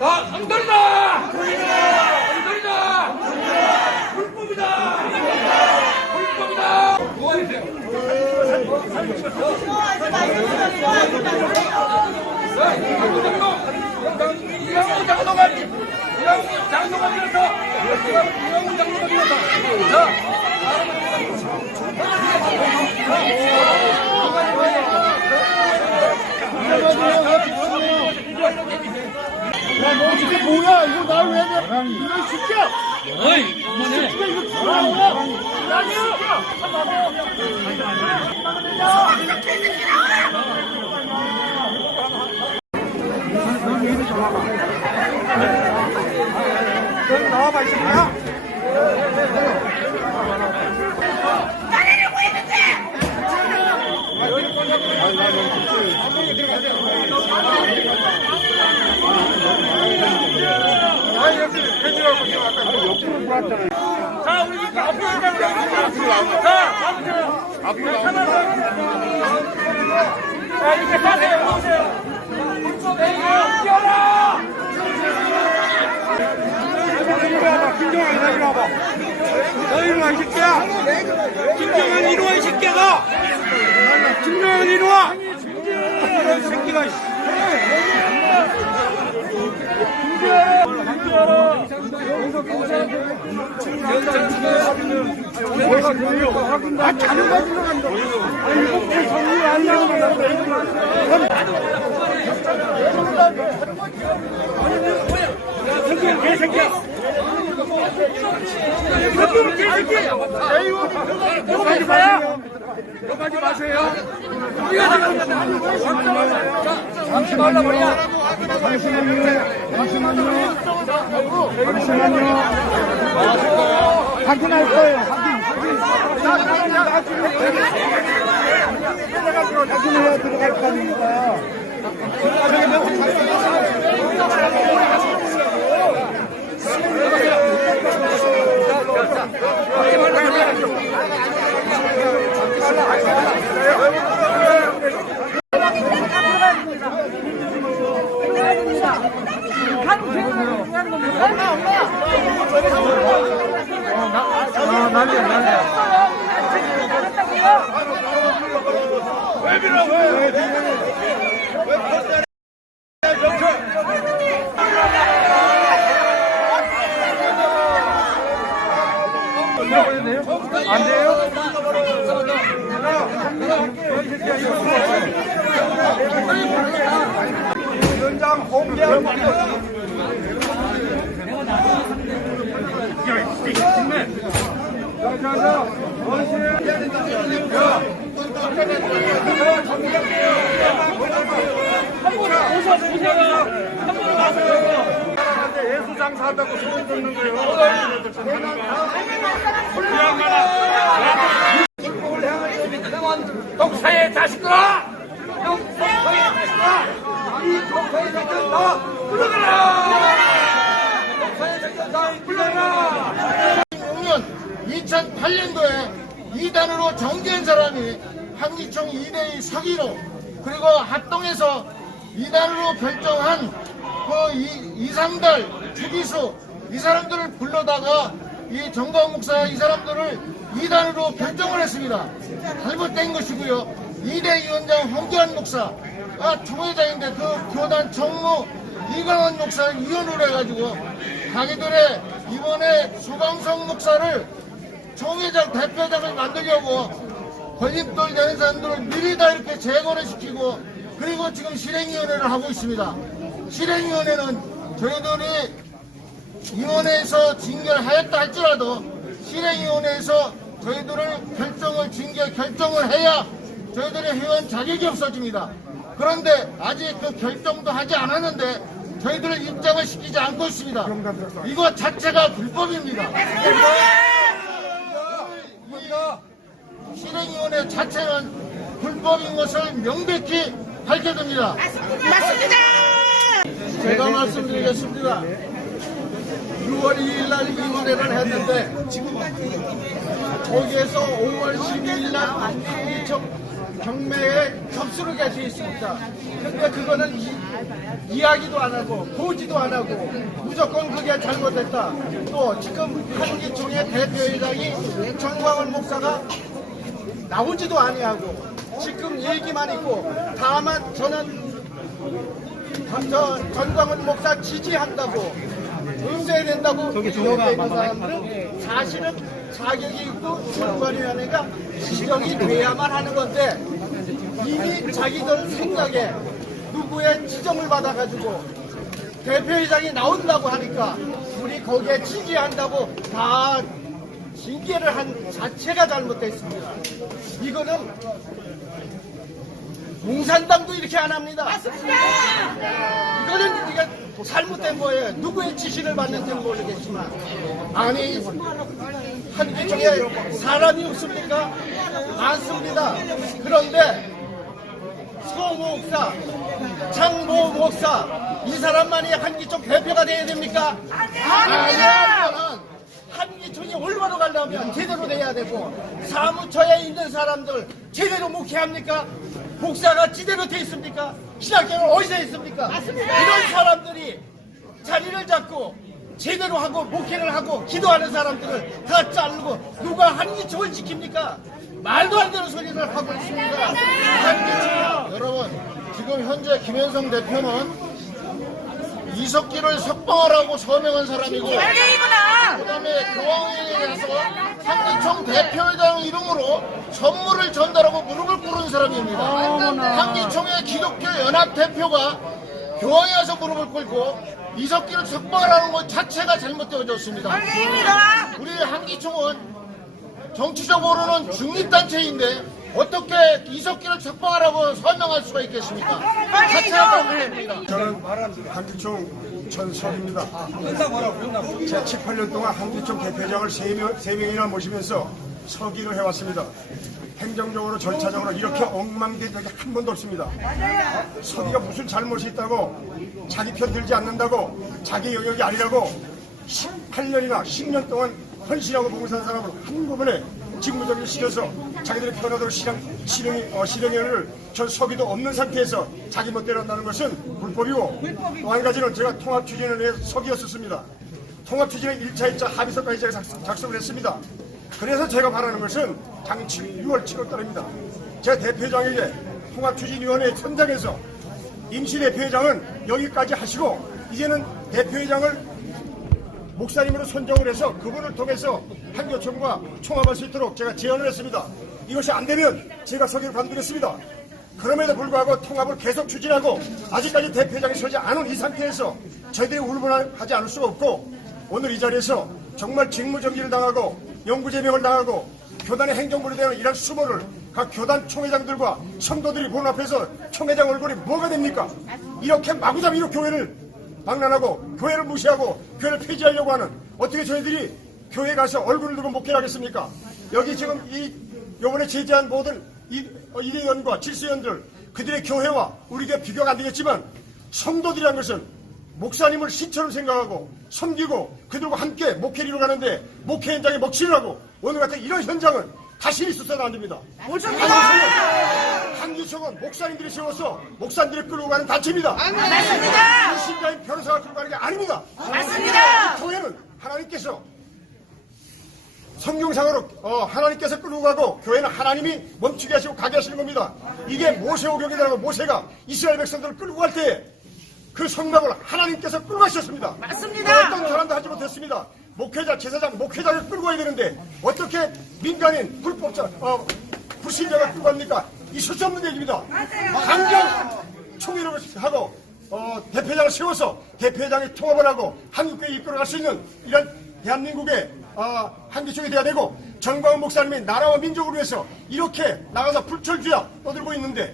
엉터리다! 엉터리다! 불법이다! 불법이다! 도와주세요. 이양호 장로가 밀었어! 이양호 장로가 밀었어! 자! 야, 너 진짜 뭐야? 이거 날 왜 내? 이거 진짜! 어이! 그만해! 진짜 이거 뭐야? 야, 너 나와봐, 이 새끼야! 나라를 뭐 했는데? 자, 우리 이렇게 앞으로 가자. 자, 앞으로 자, 이렇게 사세요. 보세요. 뛰어라! 김정은 이리 와봐. 너 이리 와, 이 새끼야. 김정은 이리 와, 이 새끼야. 김정은 이리 와. 이 새끼가. 아, 자료가 들어간다. 아, 이거 정리 안 나오는데. 개새끼야. 이거 가지 마세요. 이거 가지 마세요. 잠시 말라버려. 잠시만요. 확인할 거예요. 확인해야 들어갈 거 아닙니까? 왜 밀어? 왜? 안 돼요? 위원장 공개할 예수장사 한다고 소리 듣는 거예요. 독사의 자식들아! 독사의 자식들아! 이 독사의 자식들 다 물러가라! 독사의 자식들 다 물러가라! 2008년도에 2단으로 정지한 사람이 한기총 2대의 서기로 그리고 합동해서 2단으로 결정한 그 2, 3달 주기수 이 사람들을 불러다가 이 정광 목사 이 사람들을 2단으로 결정을 했습니다. 잘못된 것이고요. 2대 위원장 홍기환 목사가 총회장인데 그 교단 총무 이광원 목사를 위원으로 해가지고 자기들의 이번에 수광성 목사를 총회장 대표장을 만들려고 걸림돌 되는 사람들을 미리 다 이렇게 재건을 시키고 그리고 지금 실행위원회를 하고 있습니다. 실행위원회는 저희들이 위원회에서 징계하였다 할지라도 실행위원회에서 저희들을 결정을 해야 저희들의 회원 자격이 없어집니다. 그런데 아직 그 결정도 하지 않았는데 저희들을 입장을 시키지 않고 있습니다. 이거 자체가 불법입니다. 실행위원회 자체는 불법인 것을 명백히 밝혀듭니다. 맞습니다. 제가 말씀드리겠습니다. 6월 2일 날 위원회를 했는데 거기에서 5월 12일 날 한기총 경매에 접수를 할 수 있습니다. 근데 그거는 이야기도 안 하고 보지도 안 하고 무조건 그게 잘못됐다. 또 지금 한기총의 대표회장이 전광훈 목사가 나오지도 아니하고 지금 얘기만 있고 다만 저는 전광훈 목사 지지한다고 응대된다고 옆에 있는 사람들은 사실은 자격이 있고 전관위원회가 지정이 돼야만 하는 건데 이미 자기들 생각에 누구의 지정을 받아가지고 대표회장이 나온다고 하니까 우리 거기에 지지한다고 다 징계를 한 자체가 잘못됐습니다. 이거는 공산당도 이렇게 안 합니다. 이거는 이게 잘못된 거예요. 누구의 지시를 받는지는 모르겠지만. 아니, 한기총에 사람이 없습니까? 많습니다. 그런데 소 목사, 장모 목사, 이 사람만이 한기총 대표가 돼야 됩니까? 아니야! 한기총이 올바로 가려면 제대로 돼야 되고 사무처에 있는 사람들 제대로 목회합니까? 목사가 제대로 돼 있습니까? 신학교는 어디서 있습니까? 맞습니다. 이런 사람들이 자리를 잡고 제대로 하고 목회를 하고 기도하는 사람들을 다 자르고 누가 한기총을 지킵니까? 말도 안 되는 소리를 하고 있습니다. 한기총. 여러분, 지금 현재 김현성 대표는 이석기를 석방하라고 서명한 사람이고 그다음에 교황회의에서 한기총 대표회장 이름으로 선물을 전달하고 무릎을 꿇은 사람입니다. 한기총의 기독교 연합 대표가 교황에 와서 무릎을 꿇고 이석기를 석방하라는 것 자체가 잘못되어졌습니다. 우리 한기총은 정치적으로는 중립단체인데 어떻게 이석기를 석방하라고 설명할 수가 있겠습니까? 자체가 잘못됩니다. 저는 한기총 전석입니다. 제 7, 8년 동안 한기총 대표장을 3명이나 모시면서 서기를 해왔습니다. 행정적으로 절차적으로 이렇게 엉망된 적이 한 번도 없습니다. 서기가 무슨 잘못이 있다고 자기 편 들지 않는다고 자기 영역이 아니라고 18년이나 10년 동안 헌신하고 봉사한 사람을 한꺼번에 직무정지를 시켜서 자기들의 편하도록 실행위원회를 전 서기도 없는 상태에서 자기 멋대로 한다는 것은 불법이고 또 한 가지는 제가 통합추진위원회 서기였었습니다. 통합추진의 1차, 2차 합의서까지 제가 작성을 했습니다. 그래서 제가 바라는 것은 작년 6월 7월 달입니다. 제가 대표장에게 통합추진위원회 현장에서 임시대표회장은 여기까지 하시고 이제는 대표회장을 목사님으로 선정을 해서 그분을 통해서 한교총과 총합할 수 있도록 제가 제안을 했습니다. 이것이 안 되면 제가 서기를 관두겠습니다. 그럼에도 불구하고 통합을 계속 추진하고 아직까지 대표장이 서지 않은 이 상태에서 저희들이 울분하지 않을 수가 없고 오늘 이 자리에서 정말 직무정지를 당하고 영구제명을 당하고 교단의 행정부로 되는 이런 수모를 각 교단 총회장들과 성도들이 보는 앞에서 총회장 얼굴이 뭐가 됩니까? 이렇게 마구잡이로 교회를 방난하고 교회를 무시하고 교회를 폐지하려고 하는 어떻게 저희들이 교회에 가서 얼굴을 두고 목회를 하겠습니까? 여기 지금 요번에 제지한 모든 이대위원과 질서위원들 그들의 교회와 우리 교회 비교가 안 되겠지만 성도들이라는 것은 목사님을 신처럼 생각하고 섬기고 그들과 함께 목회를 이루어가는데 목회 현장에 먹칠을 하고 오늘 같은 이런 현장은 다시 있어서는 안 됩니다. 한기총은 목사님들이 세워서 목사님들이 끌고 가는 단체입니다. 맞습니다. 불신자인 변호사가 끌고 가는 게 아닙니다. 맞습니다. 교회는 하나님께서 성경상으로 하나님께서 끌고 가고 교회는 하나님이 멈추게 하시고 가게 하시는 겁니다. 이게 모세오경이라고 모세가 이스라엘 백성들을 끌고 갈 때 그 성막을 하나님께서 끌고 가셨습니다. 맞습니다. 어떤 사람도 하지 못했습니다. 목회자, 제사장, 목회자를 끌고 가야 되는데 어떻게 민간인, 불법자, 불신자가 끌고 갑니까? 있을 수 없는 얘기입니다. 강경 총회를 하고 대표장을 세워서 대표장이 통합을 하고 한국교회 이끌어갈 수 있는 이런 대한민국의 한기총이 돼야 되고 전광훈 목사님이 나라와 민족을 위해서 이렇게 나가서 불철주야 떠들고 있는데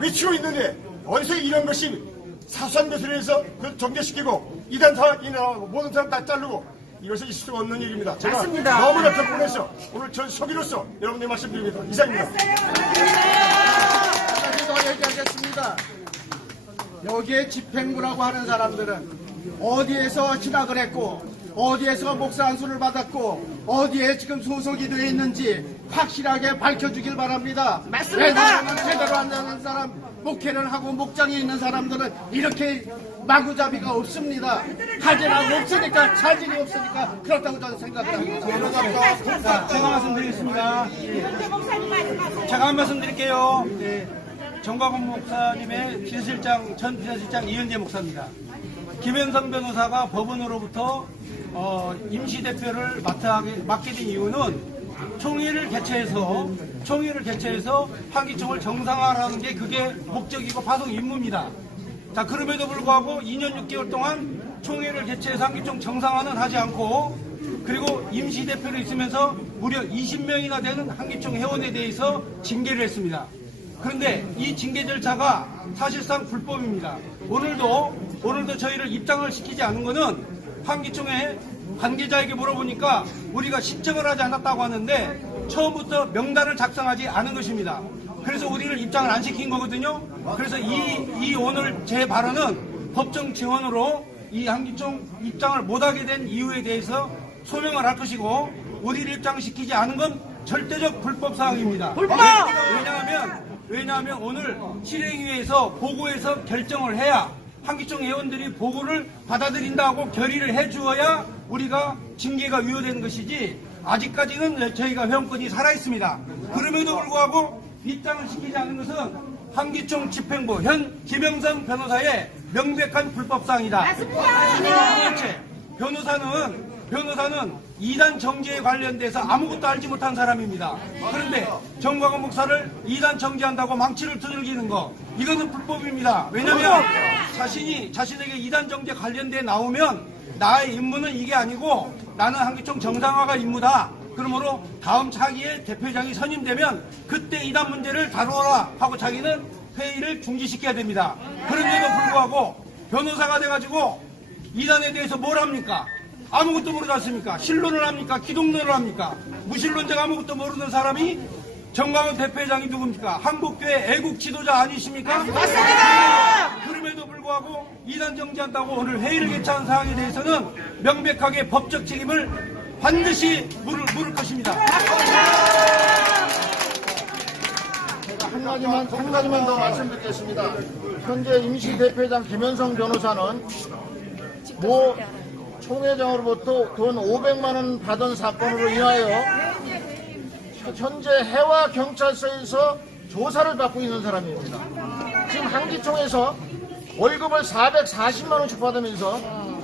외치고 있는데 어디서 이런 것이 사소한 것을 위해서 정죄시키고 이단 사인하고 모든 사람 다 자르고 이것은 있을 수가 없는 일입니다. 제가 맞습니다. 너무나 격분해서 오늘 전 서기로서 여러분들 말씀드립니다. 이상입니다. 한가지 더 얘기하겠습니다. 여기에 집행부라고 하는 사람들은 어디에서 진학을 했고 어디에서 목사 안수를 받았고 어디에 지금 소속이 되어 있는지 확실하게 밝혀주길 바랍니다. 맞습니다. 왜냐하면 제대로 안 되는 사람, 목회를 하고 목장에 있는 사람들은 이렇게 마구잡이가 없습니다. 가지랑 없으니까 자질이 없으니까 그렇다고 저는 생각합니다. 제가 말씀드리겠습니다. 제가 한 말씀 드릴게요. 정광훈 목사님의 비서실장, 전 비서실장 이현재 목사입니다. 김현성 변호사가 법원으로부터 임시대표를 맡게 된 이유는 총회를 개최해서 한기총을 정상화하는 게 그게 목적이고 파송 임무입니다. 자, 그럼에도 불구하고 2년 6개월 동안 총회를 개최해서 한기총 정상화는 하지 않고, 그리고 임시대표로 있으면서 무려 20명이나 되는 한기총 회원에 대해서 징계를 했습니다. 그런데 이 징계 절차가 사실상 불법입니다. 오늘도 저희를 입장을 시키지 않은 것은 한기총의 관계자에게 물어보니까 우리가 신청을 하지 않았다고 하는데 처음부터 명단을 작성하지 않은 것입니다. 그래서 우리를 입장을 안 시킨 거거든요. 그래서 오늘 제 발언은 법정 증언으로 이 한기총 입장을 못하게 된 이유에 대해서 소명을 할 것이고, 우리를 입장시키지 않은 건 절대적 불법 사항입니다. 왜냐하면 오늘 실행위에서 보고해서 결정을 해야 한기총 회원들이 보고를 받아들인다고 결의를 해주어야 우리가 징계가 유효되는 것이지, 아직까지는 저희가 회원권이 살아있습니다. 그럼에도 불구하고 입장을 시키지 않은 것은 한기총 집행부 현 김영선 변호사의 명백한 불법사항이다. 두 번째, 변호사는 이단 정지에 관련돼서 아무것도 알지 못한 사람입니다. 그런데 정광훈 목사를 이단 정지한다고 망치를 두들기는 거, 이거는 불법입니다. 왜냐하면 자신에게 이단 정지에 관련돼 나오면 나의 임무는 이게 아니고 나는 한기총 정상화가 임무다. 그러므로 다음 차기에 대표장이 선임되면 그때 이단 문제를 다루어라 하고 자기는 회의를 중지시켜야 됩니다. 그런데도 불구하고 변호사가 돼가지고 이단에 대해서 뭘 합니까? 아무것도 모르지 않습니까? 신론을 합니까? 기독론을 합니까? 무신론자가 아무것도 모르는 사람이 정광훈 대표장이 누굽니까? 한국교회 애국 지도자 아니십니까? 맞습니다. 그럼에도 불구하고 이단 정지한다고 오늘 회의를 개최한 사항에 대해서는 명백하게 법적 책임을 반드시 물을 것입니다. 제가 한 가지만 더 말씀드리겠습니다. 현재 임시대표장 김현성 변호사는 모 총회장으로부터 돈 500만 원 받은 사건으로 인하여 현재 해와 경찰서에서 조사를 받고 있는 사람입니다. 지금 한기총에서 월급을 440만 원씩 받으면서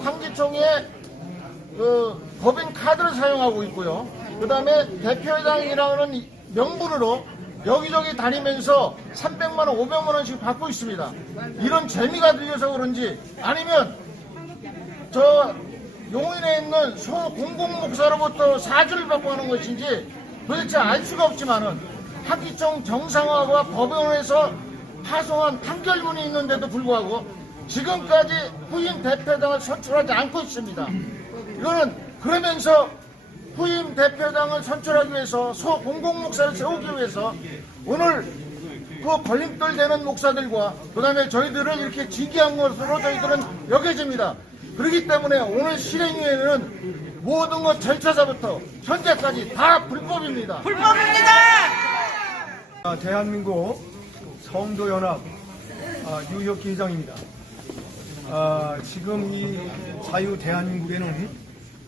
한기총의 법인 카드를 사용하고 있고요. 그 다음에 대표회장이라는 명분으로 여기저기 다니면서 300만 원, 500만 원씩 받고 있습니다. 이런 재미가 들려서 그런지, 아니면 저 용인에 있는 소공공목사로부터 사주를 받고 하는 것인지 도대체 알 수가 없지만은 한기총 정상화와 법원에서 파송한 판결문이 있는데도 불구하고 지금까지 후임 대표장을 선출하지 않고 있습니다. 이거는 그러면서 후임 대표장을 선출하기 위해서 소공공목사를 세우기 위해서 오늘 그 걸림돌 되는 목사들과 그 다음에 저희들을 이렇게 징계한 것으로 저희들은 여겨집니다. 그렇기 때문에 오늘 실행위에는 모든 것 절차서부터 현재까지 다 불법입니다. 불법입니다. 대한민국 성도연합 유혁기 회장입니다. 지금 이 자유 대한민국에는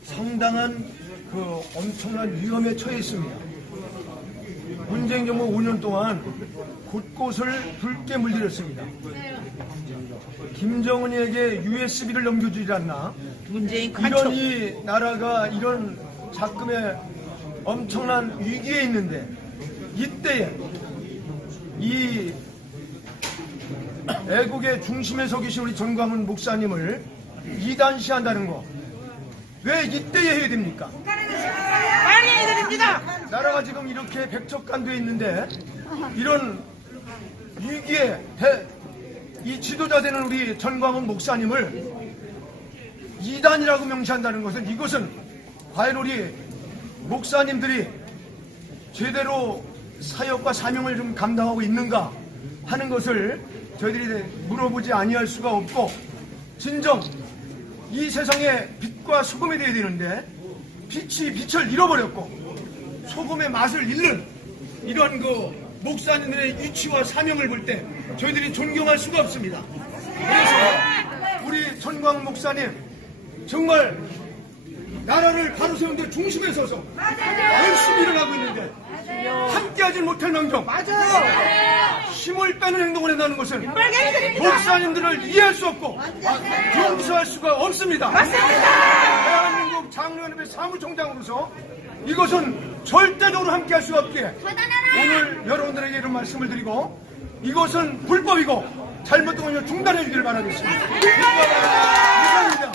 상당한 그 엄청난 위험에 처해 있습니다. 문재인 정부 5년 동안 곳곳을 붉게 물들였습니다. 김정은에게 USB를 넘겨주지 않나? 이런 이 나라가 이런 작금의 엄청난 위기에 있는데, 이때에 이 애국의 중심에 서 계신 우리 정광훈 목사님을 이단시한다는 거, 왜 이때에 해야 됩니까? 빨리 해드립니다. 나라가 지금 이렇게 백척간되어 있는데 이런 위기에 이 지도자 되는 우리 정광훈 목사님을 이단이라고 명시한다는 것은, 이것은 과연 우리 목사님들이 제대로 사역과 사명을 좀 감당하고 있는가 하는 것을 저희들이 물어보지 아니할 수가 없고, 진정 이 세상에 빛과 소금이 되어야 되는데 빛이 빛을 잃어버렸고 소금의 맛을 잃는 이런 그 목사님들의 유치와 사명을 볼 때 저희들이 존경할 수가 없습니다. 그래서 우리 전광 목사님 정말 나라를 바로 세우는 데 중심에 서서 열심히 일어나고 있는데 함께하지 못할 망정 힘을 빼는 행동을 한다는 것은 목사님들을 이해할 수 없고 용서할 수가 없습니다. 대한민국 장로연합회 사무총장으로서 이것은 절대적으로 함께할 수가 없기에 오늘 여러분들에게 이런 말씀을 드리고 이것은 불법이고 잘못된 건 중단해 주기를 바라겠습니다. 이상입니다.